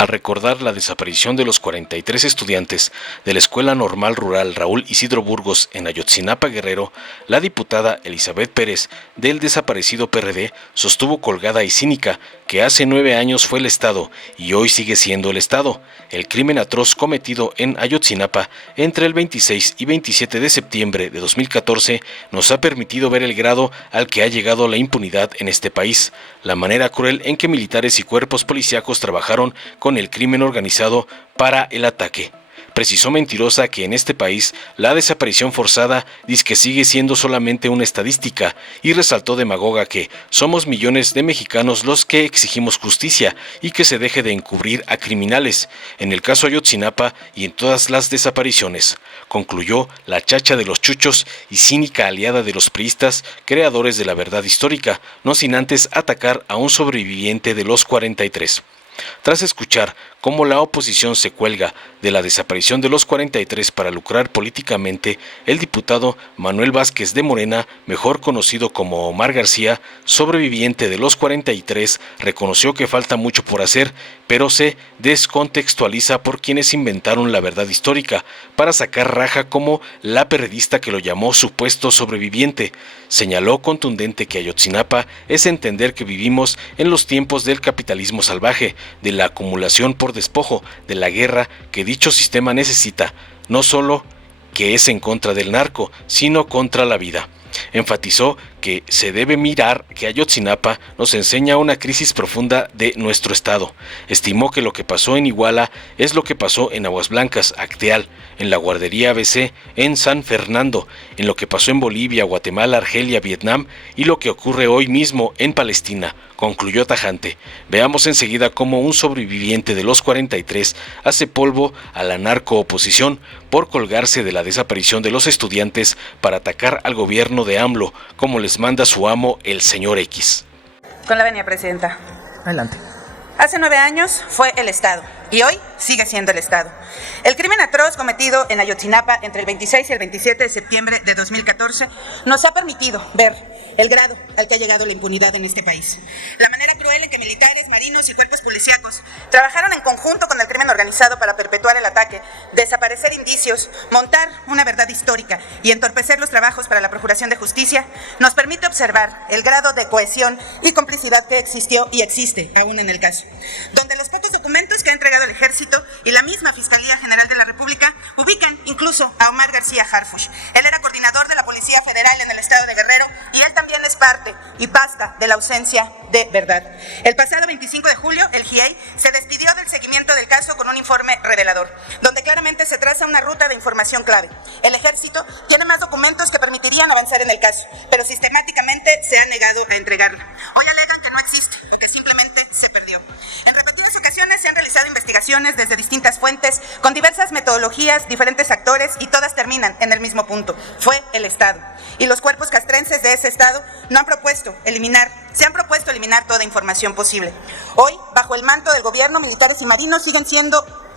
Al recordar la desaparición de los 43 estudiantes de la Escuela Normal Rural Raúl Isidro Burgos en Ayotzinapa, Guerrero, la diputada Elizabeth Pérez, del desaparecido PRD, sostuvo colgada y cínica que hace 9 años fue el Estado y hoy sigue siendo el Estado. El crimen atroz cometido en Ayotzinapa entre el 26 y 27 de septiembre de 2014 nos ha permitido ver el grado al que ha llegado la impunidad en este país, la manera cruel en que militares y cuerpos policíacos trabajaron con el crimen organizado para el ataque. Precisó Mentirosa que en este país la desaparición forzada dizque sigue siendo solamente una estadística y resaltó demagoga que somos millones de mexicanos los que exigimos justicia y que se deje de encubrir a criminales, en el caso Ayotzinapa y en todas las desapariciones, concluyó la chacha de los chuchos y cínica aliada de los priistas, creadores de la verdad histórica, no sin antes atacar a un sobreviviente de los 43. Tras escuchar cómo la oposición se cuelga de la desaparición de los 43 para lucrar políticamente, el diputado Manuel Vázquez de Morena, mejor conocido como Omar García, sobreviviente de los 43, reconoció que falta mucho por hacer, pero se descontextualiza por quienes inventaron la verdad histórica para sacar raja como la periodista que lo llamó supuesto sobreviviente. Señaló contundente que Ayotzinapa es entender que vivimos en los tiempos del capitalismo salvaje, de la acumulación por despojo, de la guerra que dicho sistema necesita, no solo que es en contra del narco, sino contra la vida. Enfatizó que se debe mirar que Ayotzinapa nos enseña una crisis profunda de nuestro Estado. Estimó que lo que pasó en Iguala es lo que pasó en Aguas Blancas, Acteal, en la guardería ABC, en San Fernando, en lo que pasó en Bolivia, Guatemala, Argelia, Vietnam y lo que ocurre hoy mismo en Palestina, concluyó tajante. Veamos enseguida cómo un sobreviviente de los 43 hace polvo a la narcooposición por colgarse de la desaparición de los estudiantes para atacar al gobierno de AMLO, como les manda su amo, el señor X. Con la venia, Presidenta. Adelante. Hace 9 años fue el Estado y hoy sigue siendo el Estado. El crimen atroz cometido en Ayotzinapa entre el 26 y el 27 de septiembre de 2014 nos ha permitido ver el grado al que ha llegado la impunidad en este país. La manera cruel en que militares, marinos y cuerpos policíacos trabajaron en conjunto con el crimen organizado para perpetuar el ataque, desaparecer indicios, montar una verdad histórica y entorpecer los trabajos para la procuración de justicia, nos permite observar el grado de cohesión y complicidad que existió y existe aún en el caso, donde los pocos documentos que ha entregado el Ejército y la misma Fiscalía General de la República ubican incluso a Omar García Harfuch. Él era coordinador de la Policía Federal en el estado de Guerrero y él también es parte y basta de la ausencia de verdad. El pasado 25 de julio, el GIEI se despidió del seguimiento del caso con un informe revelador, donde claramente se traza una ruta de información clave. El Ejército tiene más documentos que permitirían avanzar en el caso, pero sistemáticamente se ha negado a entregarla. Hoy alegan que no existe, o que simplemente se perdió. En repetidas ocasiones se han realizado investigaciones desde distintas fuentes, con diversas metodologías, diferentes actores, y todas terminan en el mismo punto. Fue el Estado. Y los cuerpos castrenses de ese Estado se han propuesto eliminar toda información posible. Hoy, bajo el manto del gobierno, militares y marinos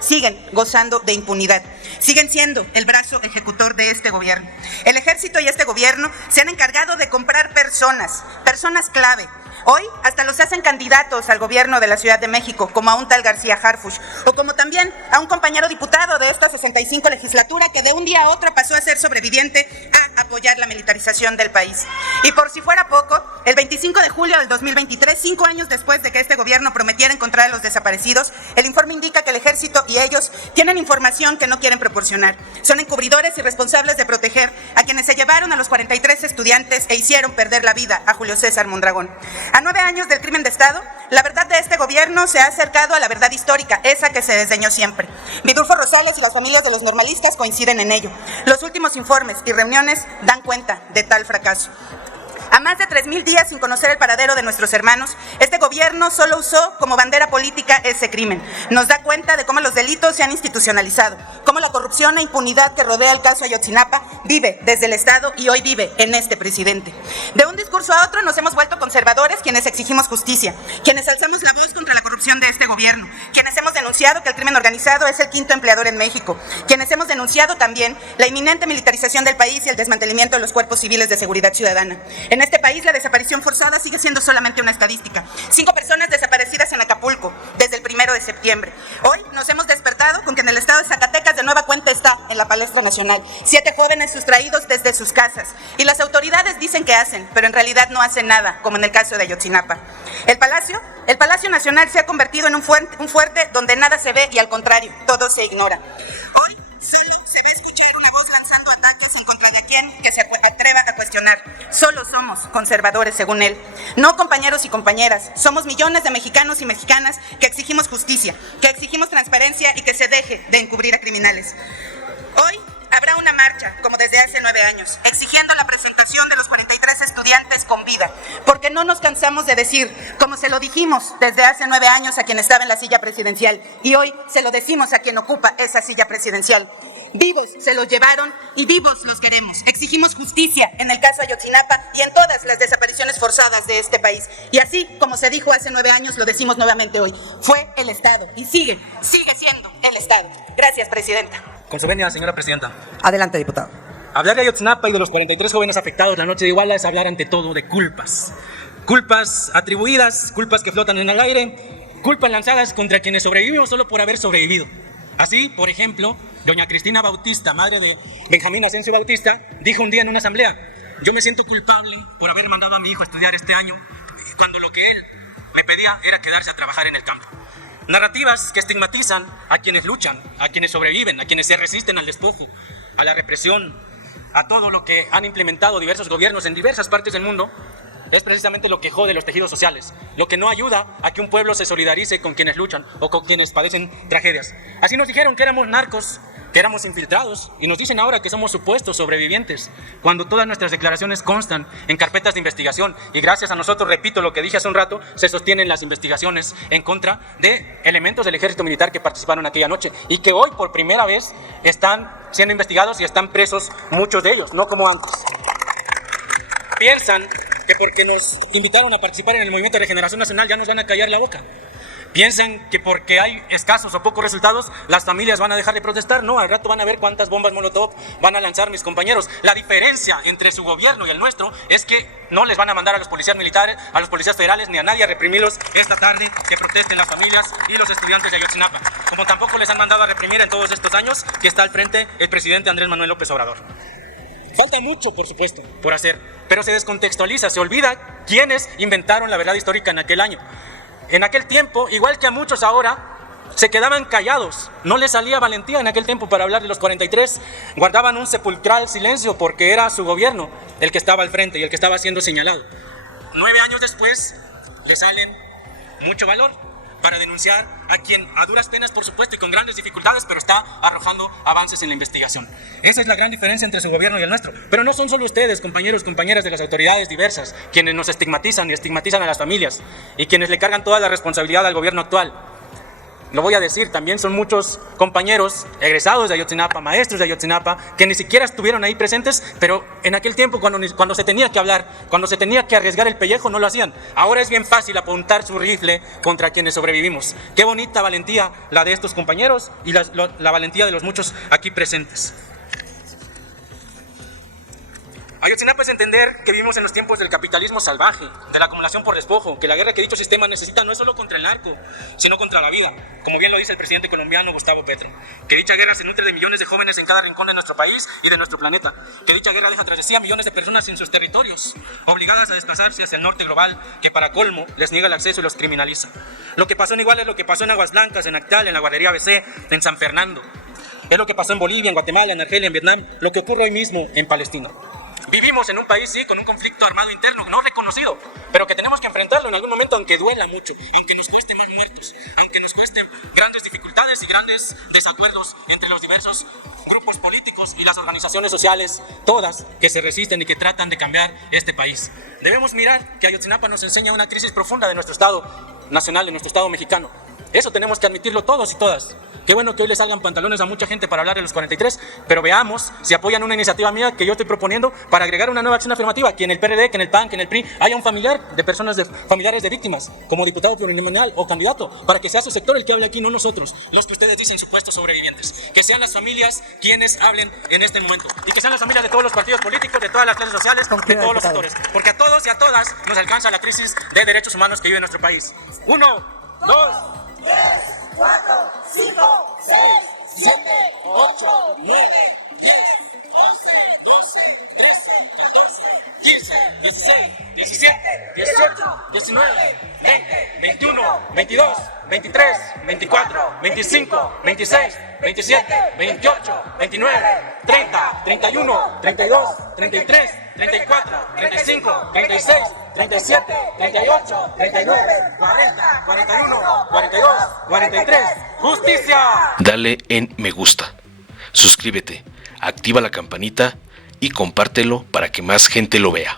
siguen gozando de impunidad, siguen siendo el brazo ejecutor de este gobierno. El Ejército y este gobierno se han encargado de comprar personas clave. Hoy hasta los hacen candidatos al gobierno de la Ciudad de México, como a un tal García Harfuch, o como también a un compañero diputado de esta 65 legislatura que de un día a otro pasó a ser sobreviviente a apoyar la militarización del país. Y por si fuera poco, el 25 de julio del 2023, 5 años después de que este gobierno prometiera encontrar a los desaparecidos, el informe indica que el Ejército y ellos tienen información que no quieren proporcionar. Son encubridores y responsables de proteger a quienes se llevaron a los 43 estudiantes e hicieron perder la vida a Julio César Mondragón. A 9 años del crimen de Estado, la verdad de este gobierno se ha acercado a la verdad histórica, esa que se desdeñó siempre. Vidulfo Rosales y las familias de los normalistas coinciden en ello. Los últimos informes y reuniones dan cuenta de tal fracaso. A más de 3,000 días sin conocer el paradero de nuestros hermanos, este gobierno solo usó como bandera política ese crimen. Nos da cuenta de cómo los delitos se han institucionalizado, cómo la corrupción e impunidad que rodea el caso Ayotzinapa vive desde el Estado y hoy vive en este presidente. De un discurso a otro nos hemos vuelto conservadores quienes exigimos justicia, quienes alzamos la voz contra la corrupción de este gobierno, quienes hemos denunciado que el crimen organizado es el quinto empleador en México, quienes hemos denunciado también la inminente militarización del país y el desmantelamiento de los cuerpos civiles de seguridad ciudadana. En En este país la desaparición forzada sigue siendo solamente una estadística. 5 personas desaparecidas en Acapulco desde el 1 de septiembre. Hoy nos hemos despertado con que en el estado de Zacatecas de nueva cuenta está en la palestra nacional. 7 jóvenes sustraídos desde sus casas. Y las autoridades dicen que hacen, pero en realidad no hacen nada, como en el caso de Ayotzinapa. El Palacio Nacional se ha convertido en un fuerte donde nada se ve y al contrario, todo se ignora. Hoy solo se ve escuchar una voz lanzando ataques en contra de quien que se atreva a cuestionar. Solo somos conservadores, según él. No, compañeros y compañeras, somos millones de mexicanos y mexicanas que exigimos justicia, que exigimos transparencia y que se deje de encubrir a criminales. Hoy habrá una marcha, como desde hace 9 años, exigiendo la presentación de los 43 estudiantes con vida, porque no nos cansamos de decir, como se lo dijimos desde hace 9 años a quien estaba en la silla presidencial, y hoy se lo decimos a quien ocupa esa silla presidencial. Vivos se los llevaron y vivos los queremos. Exigimos justicia en el caso Ayotzinapa y en todas las desapariciones forzadas de este país. Y así, como se dijo hace 9 años, lo decimos nuevamente hoy. Fue el Estado y sigue siendo el Estado. Gracias, Presidenta. Con su venia, señora Presidenta. Adelante, diputado. Hablar de Ayotzinapa y de los 43 jóvenes afectados la noche de Iguala es hablar ante todo de culpas. Culpas atribuidas, culpas que flotan en el aire, culpas lanzadas contra quienes sobrevivimos solo por haber sobrevivido. Así, por ejemplo, doña Cristina Bautista, madre de Benjamín Asensio Bautista, dijo un día en una asamblea: yo me siento culpable por haber mandado a mi hijo a estudiar este año, cuando lo que él me pedía era quedarse a trabajar en el campo. Narrativas que estigmatizan a quienes luchan, a quienes sobreviven, a quienes se resisten al despojo, a la represión, a todo lo que han implementado diversos gobiernos en diversas partes del mundo, es precisamente lo que jode los tejidos sociales, lo que no ayuda a que un pueblo se solidarice con quienes luchan o con quienes padecen tragedias. Así nos dijeron que éramos narcos, que éramos infiltrados, y nos dicen ahora que somos supuestos sobrevivientes, cuando todas nuestras declaraciones constan en carpetas de investigación, y gracias a nosotros, repito lo que dije hace un rato, se sostienen las investigaciones en contra de elementos del ejército militar que participaron aquella noche, y que hoy por primera vez están siendo investigados y están presos muchos de ellos, no como antes. Piensan que porque nos invitaron a participar en el Movimiento de Regeneración Nacional ya nos van a callar la boca. Piensen que porque hay escasos o pocos resultados, las familias van a dejar de protestar. No, al rato van a ver cuántas bombas Molotov van a lanzar mis compañeros. La diferencia entre su gobierno y el nuestro es que no les van a mandar a los policías militares, a los policías federales, ni a nadie a reprimirlos esta tarde que protesten las familias y los estudiantes de Ayotzinapa. Como tampoco les han mandado a reprimir en todos estos años que está al frente el presidente Andrés Manuel López Obrador. Falta mucho, por supuesto, por hacer, pero se descontextualiza, se olvida quiénes inventaron la verdad histórica en aquel año. En aquel tiempo, igual que a muchos ahora, se quedaban callados, no les salía valentía en aquel tiempo para hablar de los 43, guardaban un sepulcral silencio porque era su gobierno el que estaba al frente y el que estaba siendo señalado. 9 años después, le salen mucho valor para denunciar a quien a duras penas, por supuesto, y con grandes dificultades, pero está arrojando avances en la investigación. Esa es la gran diferencia entre su gobierno y el nuestro. Pero no son solo ustedes, compañeros, compañeras de las autoridades diversas, quienes nos estigmatizan y estigmatizan a las familias y quienes le cargan toda la responsabilidad al gobierno actual. Lo voy a decir, también son muchos compañeros egresados de Ayotzinapa, maestros de Ayotzinapa, que ni siquiera estuvieron ahí presentes, pero en aquel tiempo cuando se tenía que hablar, cuando se tenía que arriesgar el pellejo, no lo hacían. Ahora es bien fácil apuntar su rifle contra quienes sobrevivimos. Qué bonita valentía la de estos compañeros y la valentía de los muchos aquí presentes. Ayotzinapa es entender que vivimos en los tiempos del capitalismo salvaje, de la acumulación por despojo, que la guerra que dicho sistema necesita no es solo contra el narco, sino contra la vida, como bien lo dice el presidente colombiano Gustavo Petro, que dicha guerra se nutre de millones de jóvenes en cada rincón de nuestro país y de nuestro planeta, que dicha guerra deja tras de sí a millones de personas en sus territorios, obligadas a desplazarse hacia el norte global, que para colmo les niega el acceso y los criminaliza. Lo que pasó en Iguala es lo que pasó en Aguas Blancas, en Actal, en la guardería ABC, en San Fernando. Es lo que pasó en Bolivia, en Guatemala, en Argelia, en Vietnam, lo que ocurre hoy mismo en Palestina. Vivimos en un país, sí, con un conflicto armado interno no reconocido, pero que tenemos que enfrentarlo en algún momento, aunque duela mucho, aunque nos cueste más muertos, aunque nos cueste grandes dificultades y grandes desacuerdos entre los diversos grupos políticos y las organizaciones sociales, todas que se resisten y que tratan de cambiar este país. Debemos mirar que Ayotzinapa nos enseña una crisis profunda de nuestro Estado nacional, de nuestro Estado mexicano. Eso tenemos que admitirlo todos y todas. Qué bueno que hoy le salgan pantalones a mucha gente para hablar de los 43, pero veamos si apoyan una iniciativa mía que yo estoy proponiendo para agregar una nueva acción afirmativa, que en el PRD, que en el PAN, que en el PRI haya un familiar de familiares de víctimas, como diputado plurinominal o candidato, para que sea su sector el que hable aquí, no nosotros, los que ustedes dicen supuestos sobrevivientes. Que sean las familias quienes hablen en este momento, y que sean las familias de todos los partidos políticos, de todas las clases sociales, de todos los sectores, porque a todos y a todas nos alcanza la crisis de derechos humanos que vive nuestro país. 1, 2, 3, 4, 5, 6, 7, 8, 9, 10, 11, 12, 13, 14, 15, 16, 17, 18, 19, 20, 21, 22, 23, 24, 25, 26, 27, 28, 29, 30, 31, 32, 33, 34, 35, 36, 37, 38, 39, 40, 41, 42, 43. ¡Justicia! Dale en me gusta, suscríbete, activa la campanita y compártelo para que más gente lo vea.